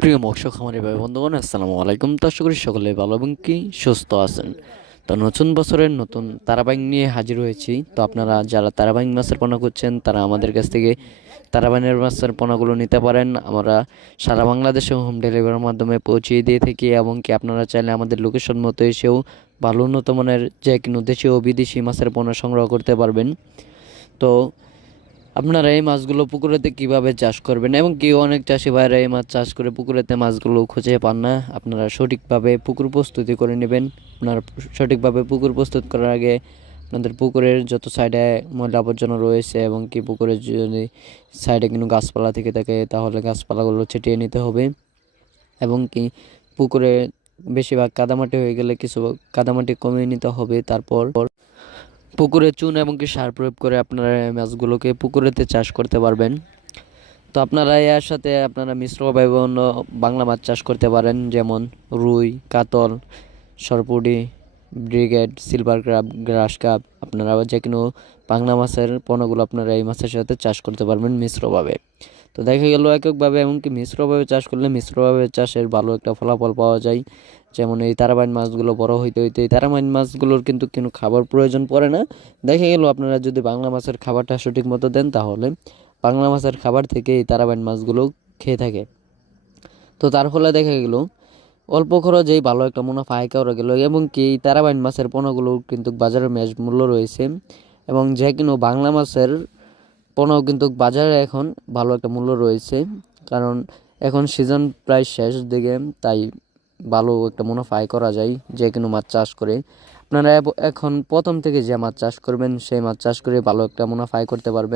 প্রিয় মৎস্য খামারি ভাই বন্ধুগণ, আসসালামু আলাইকুম। তো আশা করি সকলে ভালো এবং কি সুস্থ আছেন। তো নতুন বছরের নতুন তারাবাইং নিয়ে হাজির হয়েছি। তো আপনারা যারা তারাবাইং মাছের পোনা করছেন তারা আমাদের কাছ থেকে তারাবাইনের মাছের পোনাগুলো নিতে পারেন। আমরা সারা বাংলাদেশে হোম ডেলিভারির মাধ্যমে পৌঁছিয়ে দিয়ে থাকি এবং কি আপনারা চাইলে আমাদের লোকেশন মতো এসেও ভালো উন্নত মানের যে কোনো দেশীয় ও বিদেশি মাছের পোনা সংগ্রহ করতে পারবেন। তো আপনারা এই মাছগুলো পুকুরেতে কিভাবে চাষ করবেন এবং কি অনেক চাষি ভাইরা এই মাছ চাষ করে পুকুরেতে মাছগুলো খুঁজে পান না। আপনারা সঠিকভাবে পুকুর প্রস্তুতি করে নেবেন। আপনারা সঠিকভাবে পুকুর প্রস্তুত করার আগে আপনাদের পুকুরের যত সাইডে ময়লা আবর্জনা রয়েছে এবং কি পুকুরের যদি সাইডে কোনো গাছপালা থেকে থাকে তাহলে গাছপালাগুলো ছিটিয়ে নিতে হবে এবং কি পুকুরে বেশিরভাগ কাদামাটি হয়ে গেলে কিছু কাদামাটি কমিয়ে নিতে হবে। তারপর পুকুরে চুন এবং কি সার প্রয়োগ করে আপনারা এই মাছগুলোকে পুকুরেতে চাষ করতে পারবেন। তো আপনারা এর সাথে আপনারা মিশ্রভাবে বিভিন্ন বাংলা মাছ চাষ করতে পারেন, যেমন রুই, কাতল, সরপুঁটি, ব্রিগেড, সিলভার ক্রাব, গ্রাস কাপ। আপনারা যে কোনো বাংলা মাছের পোনাগুলো আপনারা এই মাছের সাথে চাষ করতে পারবেন মিশ্রভাবে। তো দেখা গেল এককভাবে এমনকি মিশ্রভাবে চাষ করলে মিশ্রভাবে চাষের ভালো একটা ফলাফল পাওয়া যায়। যেমন এই তারাবাইন মাছগুলো বড় হইতে হইতে এই তারাবাইন মাছগুলোর কিন্তু কোনো খাবার প্রয়োজন পড়ে না। দেখা গেল আপনারা যদি বাংলা মাছের খাবারটা সঠিক মতো দেন তাহলে বাংলা মাছের খাবার থেকে এই তারাবাইন মাছগুলো খেয়ে থাকে। তো তার ফলে দেখা গেল অল্প খরচেই ভালো একটা মুনাফা আয় করা গেল এবং কি এই তারাবাইন মাছের পোনাগুলো কিন্তু বাজারে ম্যাচ মূল্য রয়েছে এবং যে কোনো বাংলা মাছের পোনাও কিন্তু বাজারে এখন ভালো একটা মূল্য রয়েছে, কারণ এখন সিজন প্রায় শেষ দিকে, তাই ভালো একটা মুনাফা আয় করা যায় যে কোনো মাছ চাষ করে। আপনারা এখন প্রথম থেকে যে মাছ চাষ করবেন সেই মাছ চাষ করে ভালো একটা মুনাফা আয় করতে পারবেন।